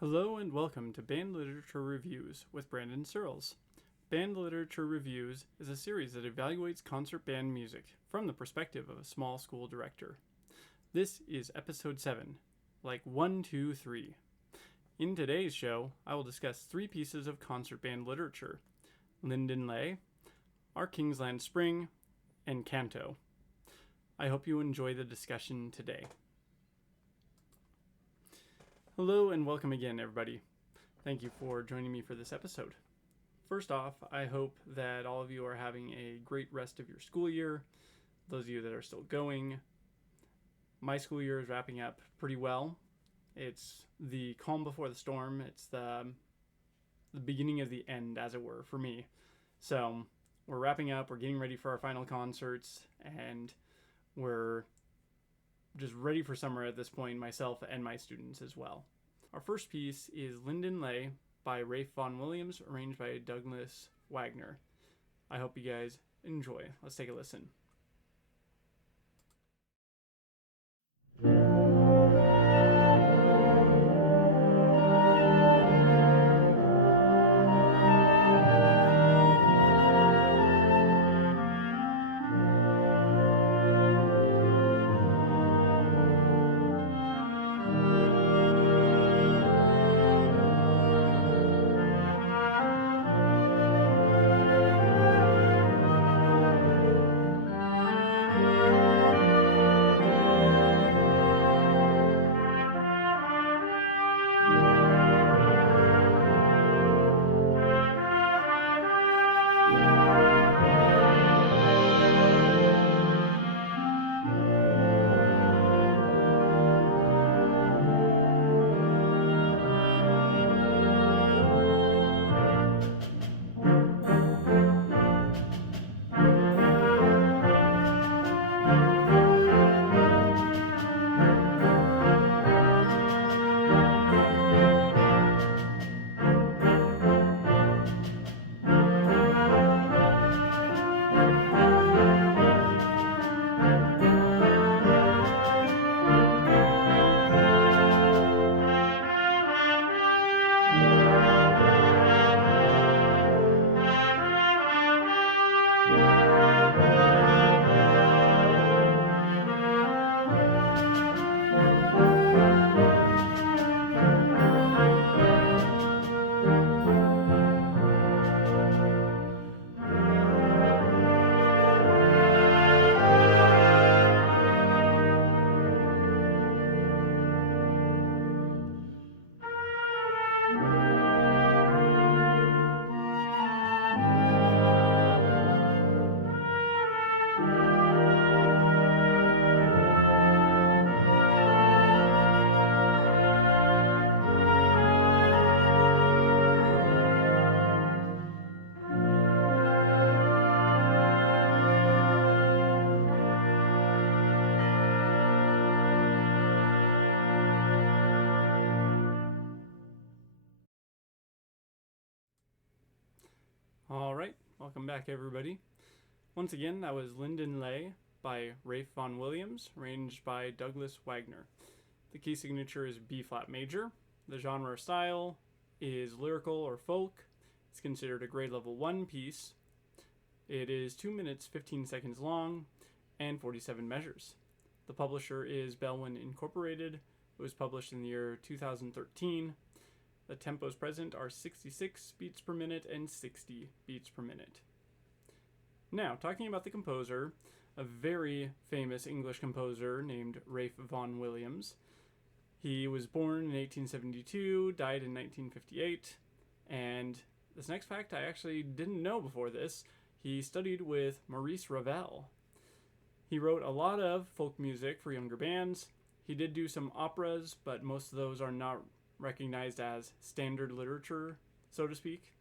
Hello and welcome to Band Literature Reviews with Brandon Searles. Band Literature Reviews is a series that evaluates concert band music from the perspective of a small school director. This is episode 7, like 1, 2, 3. In today's show, I will discuss 3 pieces of concert band literature: Linden, Our Kingsland Spring, and Canto. I hope you enjoy the discussion today. Hello and welcome again, everybody. Thank you for joining me for this episode. First off, I hope that all of you are having a great rest of your school year. Those of you that are still going, my school year is wrapping up pretty well. It's the calm before the storm. It's the beginning of the end, as it were, for me. So we're wrapping up, we're getting ready for our final concerts, and we're just ready for summer at this point, myself and my students as well. Our first piece is Linden by Vaughan Williams, arranged by Douglas Wagner. I hope you guys enjoy. Let's take a listen. Alright, welcome back, everybody. Once again, that was Linden by Vaughan Williams, arranged by Douglas Wagner. The key signature is B-flat major. The genre style is lyrical or folk. It's considered a grade level 1 piece. It is 2 minutes 15 seconds long and 47 measures. The publisher is Bellwin Incorporated. It was published in the year 2013. The tempos present are 66 beats per minute and 60 beats per minute. Now, talking about the composer, a very famous English composer named Vaughan Williams. He was born in 1872, died in 1958, and this next fact I actually didn't know before this. He studied with Maurice Ravel. He wrote a lot of folk music for younger bands. He did do some operas, but most of those are not recognized as standard literature, so to speak.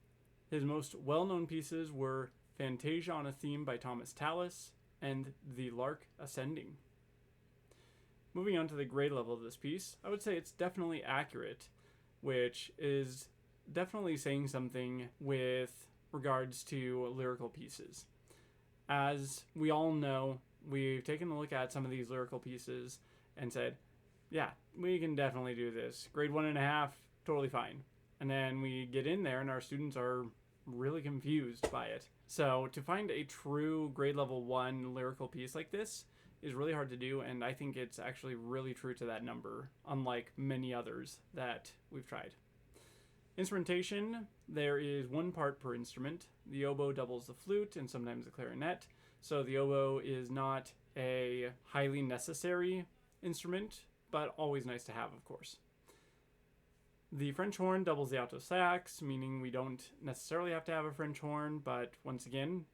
His most well-known pieces were Fantasia on a Theme by Thomas Tallis and The Lark Ascending. Moving on to the grade level of this piece, I would say it's definitely accurate, which is definitely saying something with regards to lyrical pieces. As we all know, we've taken a look at some of these lyrical pieces and said, yeah, we can definitely do this. Grade 1.5, totally fine. And then we get in there and our students are really confused by it. So to find a true grade level 1 lyrical piece like this is really hard to do, and I think it's actually really true to that number, unlike many others that we've tried. Instrumentation, there is one part per instrument. The oboe doubles the flute and sometimes the clarinet, so the oboe is not a highly necessary instrument, but always nice to have, of course. The French horn doubles the alto sax, meaning we don't necessarily have to have a French horn, but once again,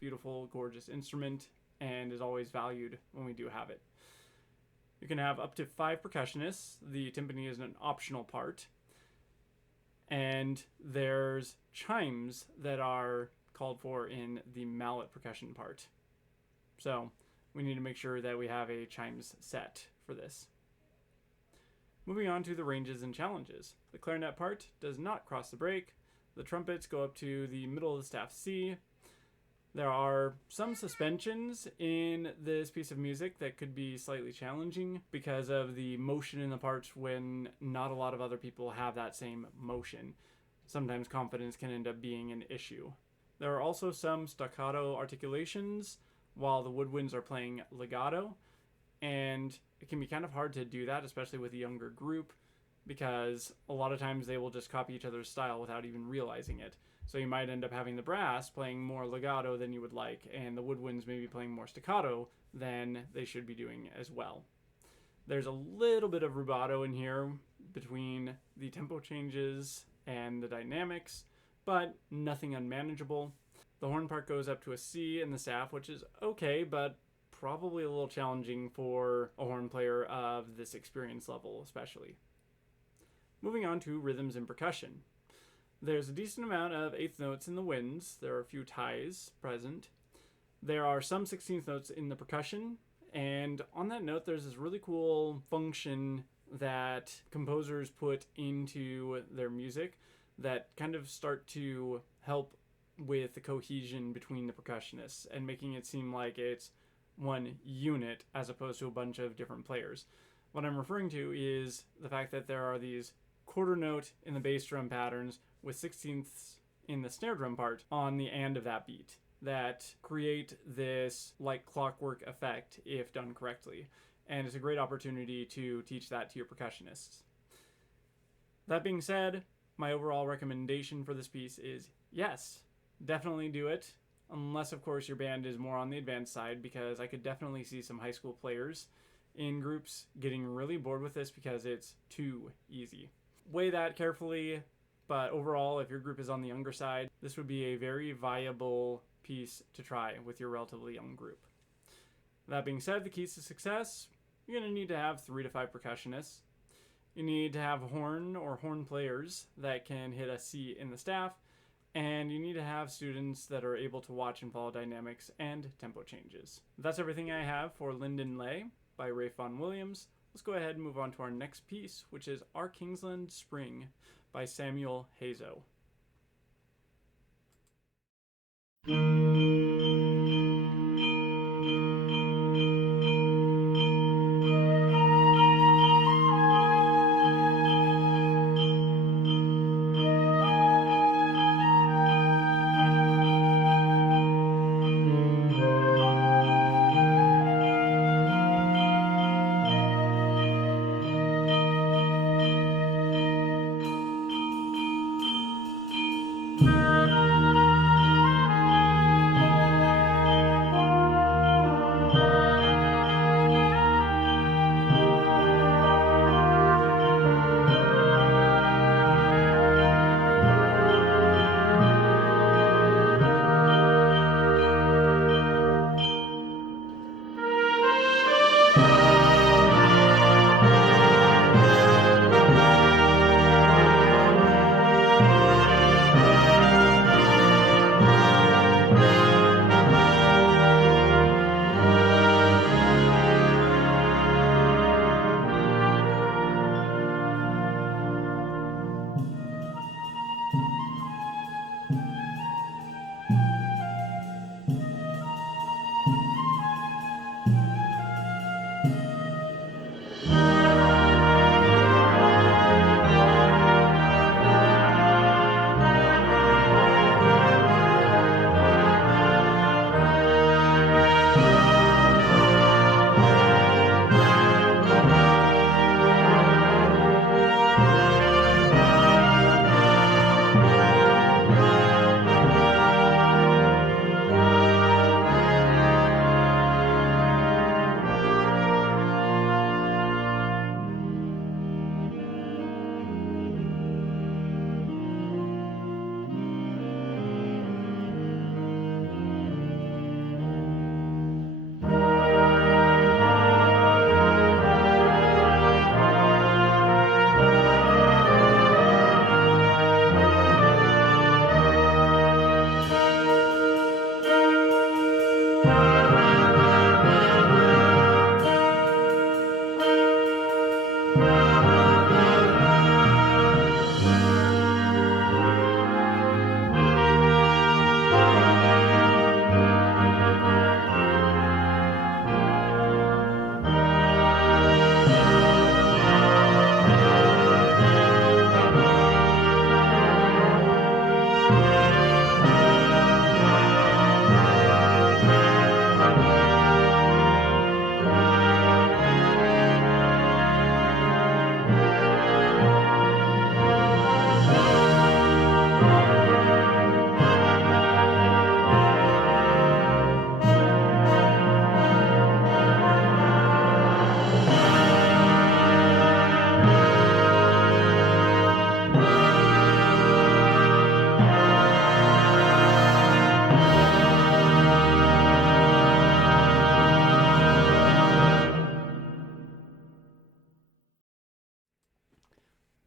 beautiful, gorgeous instrument, and is always valued when we do have it. You can have up to 5 percussionists. The timpani is an optional part. And there's chimes that are called for in the mallet percussion part. So we need to make sure that we have a chimes set for this. Moving on to the ranges and challenges. The clarinet part does not cross the break. The trumpets go up to the middle of the staff C. There are some suspensions in this piece of music that could be slightly challenging because of the motion in the parts when not a lot of other people have that same motion. Sometimes confidence can end up being an issue. There are also some staccato articulations while the woodwinds are playing legato, and it can be kind of hard to do that, especially with a younger group, because a lot of times they will just copy each other's style without even realizing it. So you might end up having the brass playing more legato than you would like, and the woodwinds maybe playing more staccato than they should be doing as well. There's a little bit of rubato in here between the tempo changes and the dynamics, but nothing unmanageable. The horn part goes up to a C in the staff, which is okay, but probably a little challenging for a horn player of this experience level especially. Moving on to rhythms and percussion. There's a decent amount of 8th notes in the winds. There are a few ties present. There are some 16th notes in the percussion. And on that note, there's this really cool function that composers put into their music that kind of start to help with the cohesion between the percussionists and making it seem like it's one unit as opposed to a bunch of different players. What I'm referring to is the fact that there are these quarter note in the bass drum patterns with 16ths in the snare drum part on the end of that beat that create this like clockwork effect if done correctly. And it's a great opportunity to teach that to your percussionists. That being said, my overall recommendation for this piece is yes, definitely do it. Unless, of course, your band is more on the advanced side, because I could definitely see some high school players in groups getting really bored with this because it's too easy. Weigh that carefully, but overall, if your group is on the younger side, this would be a very viable piece to try with your relatively young group. That being said, the keys to success, you're going to need to have 3 to 5 percussionists. You need to have horn or horn players that can hit a C in the staff, and you need to have students that are able to watch and follow dynamics and tempo changes. That's everything I have for Linden Lay by Vaughan Williams. Let's go ahead and move on to our next piece, which is Our Kingsland Spring by Samuel Hazo.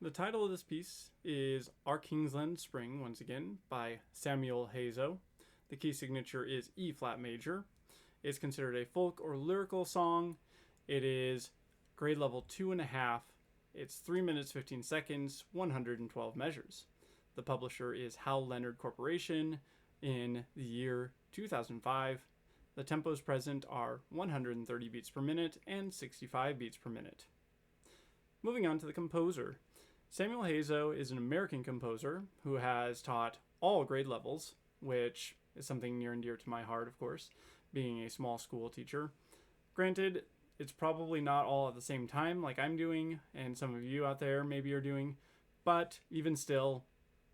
The title of this piece is Our Kingsland Spring, once again, by Samuel Hazo. The key signature is E flat major. It's considered a folk or lyrical song. It is grade level 2.5. It's 3 minutes 15 seconds, 112 measures. The publisher is Hal Leonard Corporation in the year 2005. The tempos present are 130 beats per minute and 65 beats per minute. Moving on to the composer. Samuel Hazo is an American composer who has taught all grade levels, which is something near and dear to my heart, of course, being a small school teacher. Granted, it's probably not all at the same time like I'm doing, and some of you out there maybe are doing, but even still,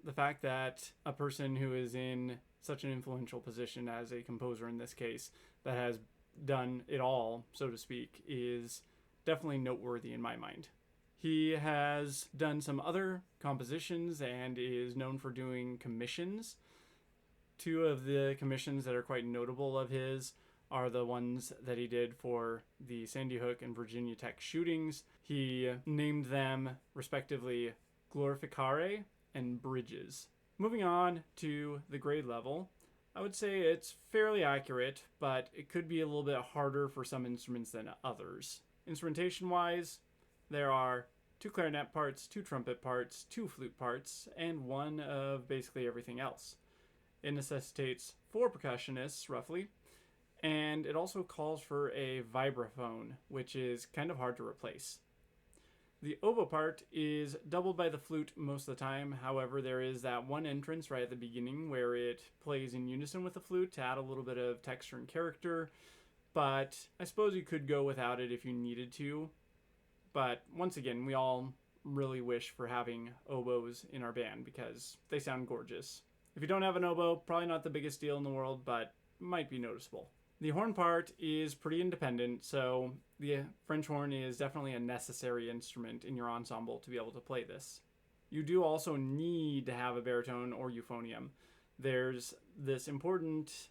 the fact that a person who is in such an influential position as a composer in this case, that has done it all, so to speak, is definitely noteworthy in my mind. He has done some other compositions and is known for doing commissions. Two of the commissions that are quite notable of his are the ones that he did for the Sandy Hook and Virginia Tech shootings. He named them respectively Glorificare and Bridges. Moving on to the grade level, I would say it's fairly accurate, but it could be a little bit harder for some instruments than others. Instrumentation-wise, there are 2 clarinet parts, 2 trumpet parts, 2 flute parts, and 1 of basically everything else. It necessitates 4 percussionists, roughly, and it also calls for a vibraphone, which is kind of hard to replace. The oboe part is doubled by the flute most of the time. However, there is that one entrance right at the beginning where it plays in unison with the flute to add a little bit of texture and character, but I suppose you could go without it if you needed to. But once again, we all really wish for having oboes in our band because they sound gorgeous. If you don't have an oboe, probably not the biggest deal in the world, but might be noticeable. The horn part is pretty independent, so the French horn is definitely a necessary instrument in your ensemble to be able to play this. You do also need to have a baritone or euphonium. There's this important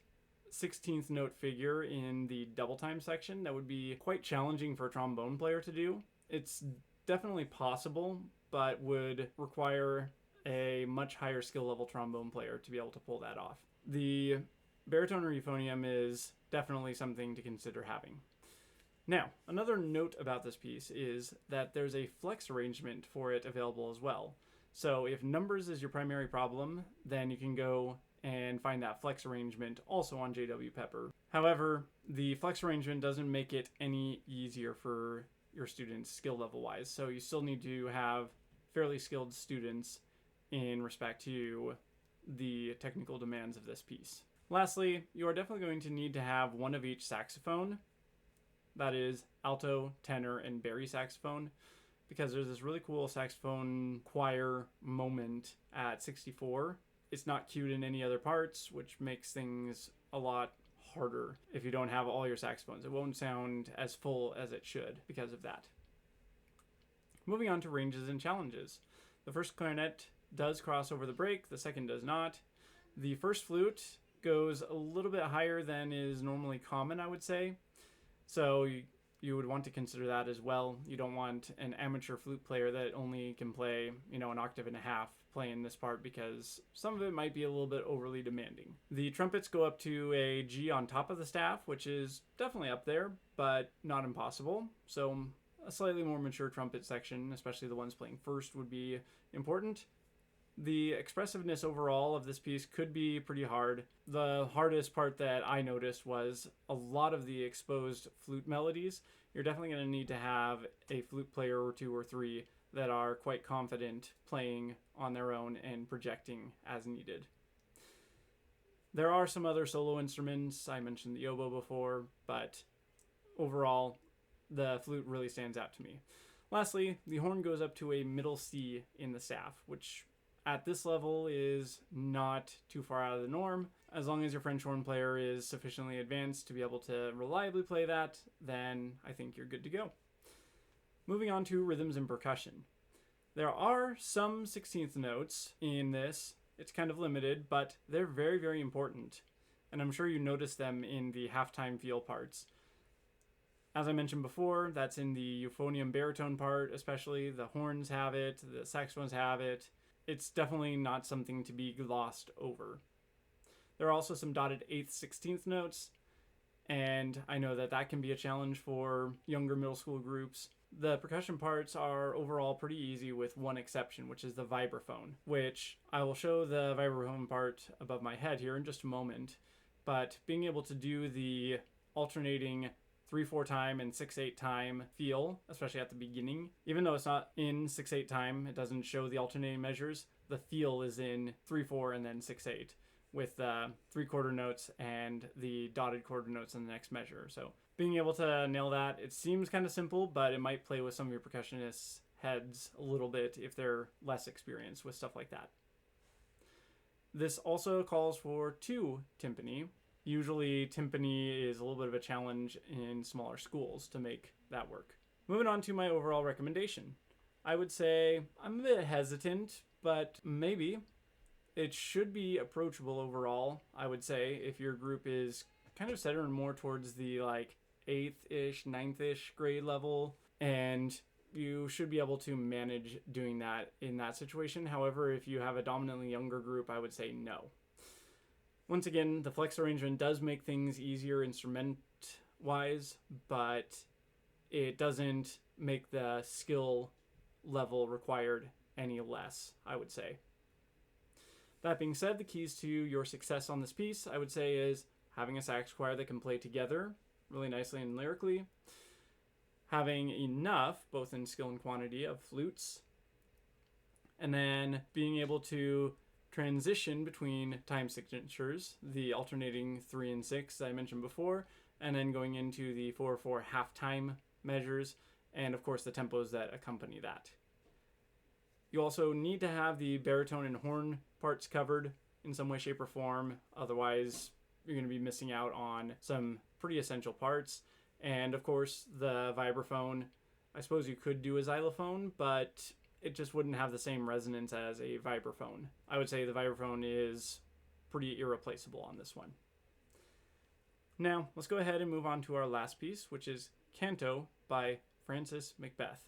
16th note figure in the double time section that would be quite challenging for a trombone player to do. It's definitely possible, but would require a much higher skill level trombone player to be able to pull that off. The baritone or euphonium is definitely something to consider having. Now, another note about this piece is that there's a flex arrangement for it available as well. So if numbers is your primary problem, then you can go and find that flex arrangement also on J.W. Pepper. However, the flex arrangement doesn't make it any easier for your students skill level wise, so you still need to have fairly skilled students in respect to the technical demands of this piece. Lastly, you are definitely going to need to have one of each saxophone, that is alto, tenor, and bari saxophone, because there's this really cool saxophone choir moment at 64. It's not cued in any other parts, which makes things a lot harder if you don't have all your saxophones. It won't sound as full as it should because of that. Moving on to ranges and challenges. The first clarinet does cross over the break, the second does not. The first flute goes a little bit higher than is normally common, I would say. So you would want to consider that as well. You don't want an amateur flute player that only can play, an octave and a half playing this part because some of it might be a little bit overly demanding. The trumpets go up to a G on top of the staff, which is definitely up there, but not impossible. So a slightly more mature trumpet section, especially the ones playing first, would be important. The expressiveness overall of this piece could be pretty hard. The hardest part that I noticed was a lot of the exposed flute melodies. You're definitely going to need to have a flute player or 2 or 3 that are quite confident playing on their own and projecting as needed. There are some other solo instruments. I mentioned the oboe before, but overall, the flute really stands out to me. Lastly, the horn goes up to a middle C in the staff, which at this level is not too far out of the norm. As long as your French horn player is sufficiently advanced to be able to reliably play that, then I think you're good to go. Moving on to rhythms and percussion. There are some 16th notes in this. It's kind of limited, but they're very, very important. And I'm sure you noticed them in the halftime feel parts. As I mentioned before, that's in the euphonium baritone part, especially. The horns have it, the saxophones have it. It's definitely not something to be glossed over. There are also some dotted 8th, 16th notes, and I know that that can be a challenge for younger middle school groups. The percussion parts are overall pretty easy with one exception, which is the vibraphone, which I will show the vibraphone part above my head here in just a moment. But being able to do the alternating 3/4 time and 6/8 time feel, especially at the beginning, even though it's not in 6/8 time, it doesn't show the alternating measures, the feel is in 3/4 and then 6/8 with 3/4 notes and the dotted quarter notes in the next measure. So being able to nail that, it seems kind of simple, but it might play with some of your percussionists' heads a little bit if they're less experienced with stuff like that. This also calls for 2 timpani. Usually timpani is a little bit of a challenge in smaller schools to make that work. Moving on to my overall recommendation. I would say I'm a bit hesitant, but maybe it should be approachable overall. I would say if your group is kind of centered more towards the like 8th-ish, 9th-ish grade level, and you should be able to manage doing that in that situation. However, if you have a dominantly younger group, I would say no. Once again, the flex arrangement does make things easier instrument-wise, but it doesn't make the skill level required any less, I would say. That being said, the keys to your success on this piece, I would say, is having a sax choir that can play together really nicely and lyrically, having enough, both in skill and quantity, of flutes, and then being able to transition between time signatures, the alternating 3 and 6 I mentioned before, and then going into the 4/4 half-time measures, and of course the tempos that accompany that. You also need to have the baritone and horn parts covered in some way, shape, or form. Otherwise, you're going to be missing out on some pretty essential parts. And of course, the vibraphone, I suppose you could do a xylophone, but it just wouldn't have the same resonance as a vibraphone. I would say the vibraphone is pretty irreplaceable on this one. Now, let's go ahead and move on to our last piece, which is Canto by Francis McBeth.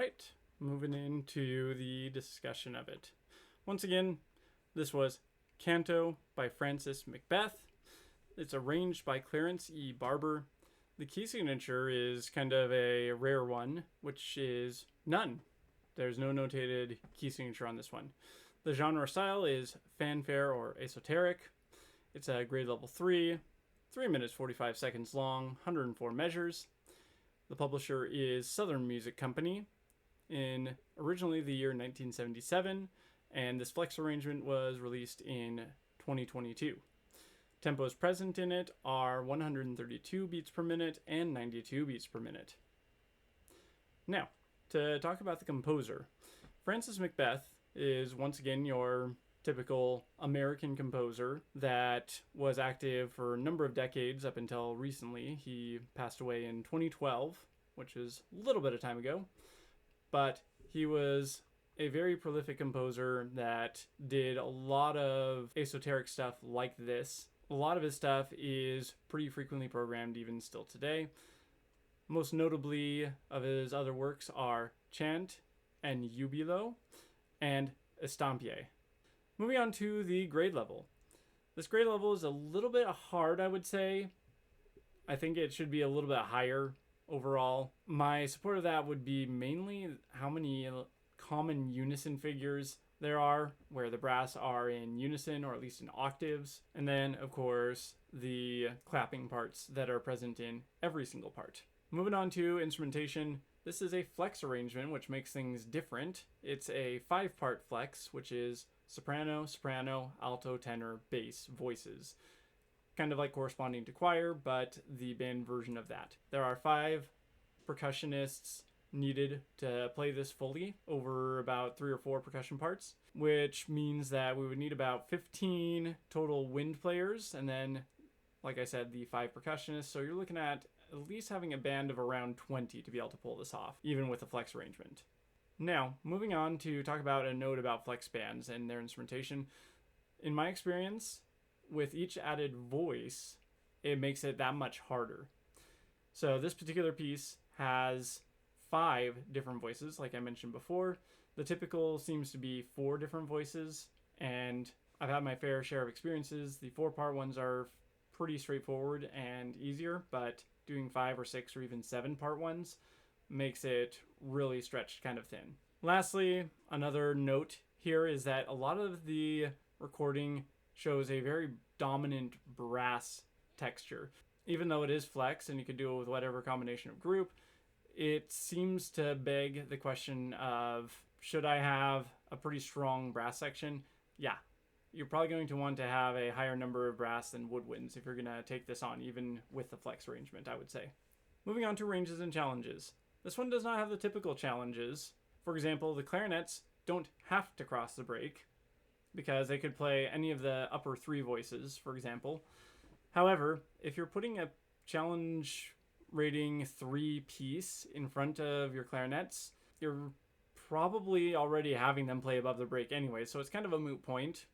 right, moving into the discussion of it. Once again, this was Canto by Francis McBeth. It's arranged by Clarence E. Barber. The key signature is kind of a rare one, which is none. There's no notated key signature on this one. The genre style is fanfare or esoteric. It's a grade level 3, 3 minutes 45 seconds long, 104 measures. The publisher is Southern Music Company in originally the year 1977, and this flex arrangement was released in 2022. Tempos present in it are 132 beats per minute and 92 beats per minute. Now, to talk about the composer, Francis McBeth is once again your typical American composer that was active for a number of decades up until recently. He passed away in 2012, which is a little bit of time ago, but he was a very prolific composer that did a lot of esoteric stuff like this. A lot of his stuff is pretty frequently programmed even still today. Most notably of his other works are Chant and Jubilo and Estampie. Moving on to the grade level. This grade level is a little bit hard, I would say. I think it should be a little bit higher overall. My support of that would be mainly how many common unison figures there are, where the brass are in unison or at least in octaves. And then, of course, the clapping parts that are present in every single part. Moving on to instrumentation. This is a flex arrangement, which makes things different. It's a 5-part flex, which is soprano, soprano, alto, tenor, bass, voices. Kind of like corresponding to choir, but the band version of that. There are 5 percussionists needed to play this fully over about 3 or 4 percussion parts, which means that we would need about 15 total wind players, and then, like I said, the 5 percussionists. So you're looking at least having a band of around 20 to be able to pull this off, even with a flex arrangement. Now, moving on to talk about a note about flex bands and their instrumentation. In my experience, with each added voice, it makes it that much harder. So this particular piece has 5 different voices, like I mentioned before. The typical seems to be 4 different voices, and I've had my fair share of experiences. The 4-part ones are pretty straightforward and easier, but doing 5 or 6 or even 7-part ones makes it really stretched kind of thin. Lastly, another note here is that a lot of the recording shows a very dominant brass texture. Even though it is flex and you can do it with whatever combination of group, it seems to beg the question of, should I have a pretty strong brass section? Yeah, you're probably going to want to have a higher number of brass than woodwinds if you're going to take this on, even with the flex arrangement, I would say. Moving on to ranges and challenges. This one does not have the typical challenges. For example, the clarinets don't have to cross the break because they could play any of the upper 3 voices, for example. However, if you're putting a challenge rating 3 piece in front of your clarinets, you're probably already having them play above the break anyway, so it's kind of a moot point.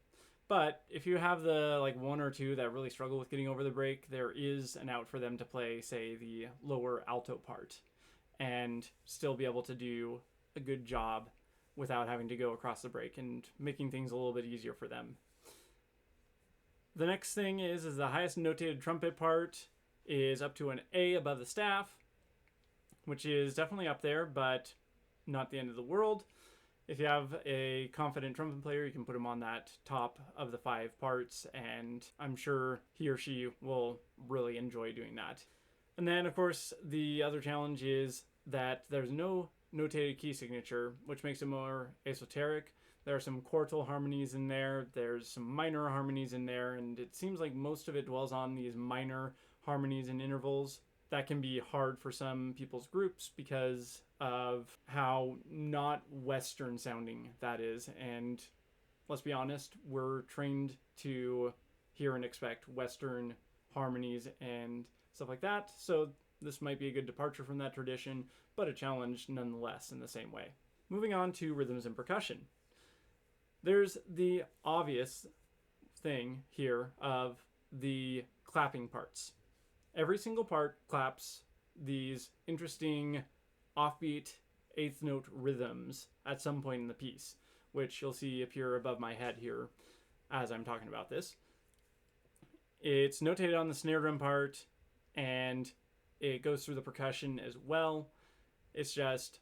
But if you have the 1 or 2 that really struggle with getting over the break, there is an out for them to play, say, the lower alto part and still be able to do a good job without having to go across the break and making things a little bit easier for them. The next thing is the highest notated trumpet part is up to an A above the staff, which is definitely up there, but not the end of the world. If you have a confident trumpet player, you can put him on that top of the 5 parts, and I'm sure he or she will really enjoy doing that. And then, of course, the other challenge is that there's no notated key signature, which makes it more esoteric. There are some quartal harmonies in there, there's some minor harmonies in there, and it seems like most of it dwells on these minor harmonies and intervals. That can be hard for some people's groups because of how not Western sounding that is. And let's be honest, we're trained to hear and expect Western harmonies and stuff like that. So this might be a good departure from that tradition, but a challenge nonetheless in the same way. Moving on to rhythms and percussion. There's the obvious thing here of the clapping parts. Every single part claps these interesting offbeat eighth note rhythms at some point in the piece, which you'll see appear above my head here as I'm talking about this. It's notated on the snare drum part, and it goes through the percussion as well. It's just,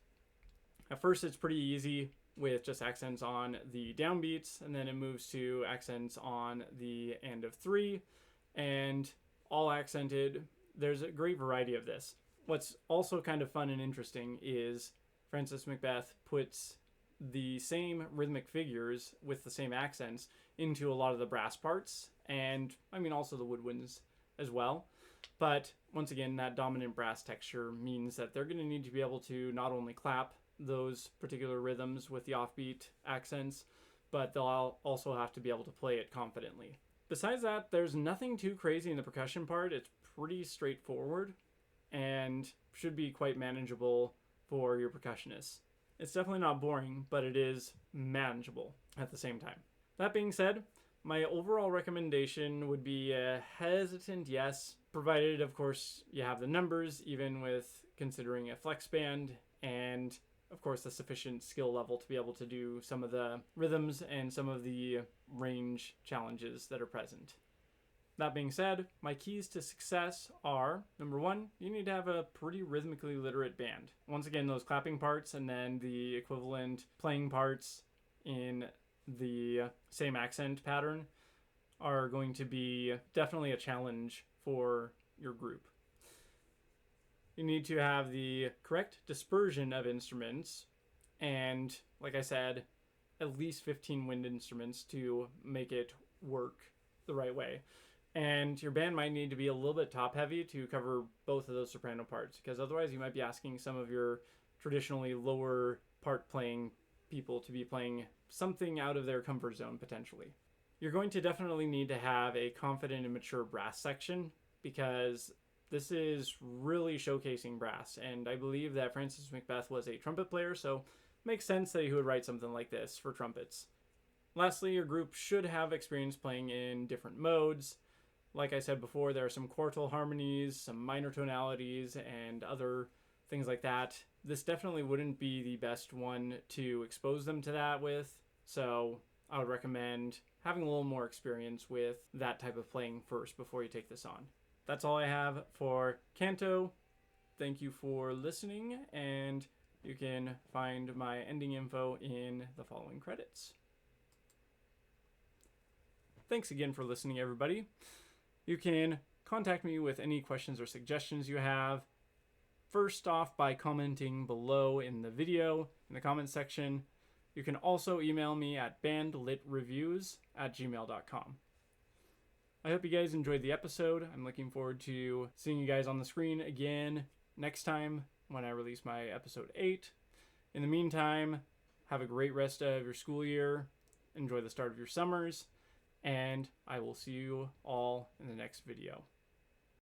at first it's pretty easy with just accents on the downbeats, and then it moves to accents on the end of 3, and all accented. There's a great variety of this. What's also kind of fun and interesting is Francis McBeth puts the same rhythmic figures with the same accents into a lot of the brass parts, and I mean also the woodwinds as well. But once again, that dominant brass texture means that they're going to need to be able to not only clap those particular rhythms with the offbeat accents, but they'll also have to be able to play it confidently. Besides that, there's nothing too crazy in the percussion part. It's pretty straightforward and should be quite manageable for your percussionists. It's definitely not boring, but it is manageable at the same time. That being said, my overall recommendation would be a hesitant yes, provided, of course, you have the numbers, even with considering a flex band, and, of course, the sufficient skill level to be able to do some of the rhythms and some of the range challenges that are present. That being said, my keys to success are, number 1, you need to have a pretty rhythmically literate band. Once again, those clapping parts and then the equivalent playing parts in the same accent pattern are going to be definitely a challenge for your group. You need to have the correct dispersion of instruments and, like I said, at least 15 wind instruments to make it work the right way. And your band might need to be a little bit top heavy to cover both of those soprano parts, because otherwise you might be asking some of your traditionally lower part playing people to be playing something out of their comfort zone potentially. You're going to definitely need to have a confident and mature brass section, because this is really showcasing brass, and I believe that Francis McBeth was a trumpet player, so it makes sense that he would write something like this for trumpets. Lastly, your group should have experience playing in different modes. Like I said before, there are some quartal harmonies, some minor tonalities, and other things like that. This definitely wouldn't be the best one to expose them to that with, so I would recommend having a little more experience with that type of playing first before you take this on. That's all I have for Canto. Thank you for listening, and you can find my ending info in the following credits. Thanks again for listening, everybody. You can contact me with any questions or suggestions you have. First off, by commenting below in the comment section. You can also email me at bandlitreviews@gmail.com. I hope you guys enjoyed the episode. I'm looking forward to seeing you guys on the screen again next time when I release my episode 8. In the meantime, have a great rest of your school year. Enjoy the start of your summers. And I will see you all in the next video.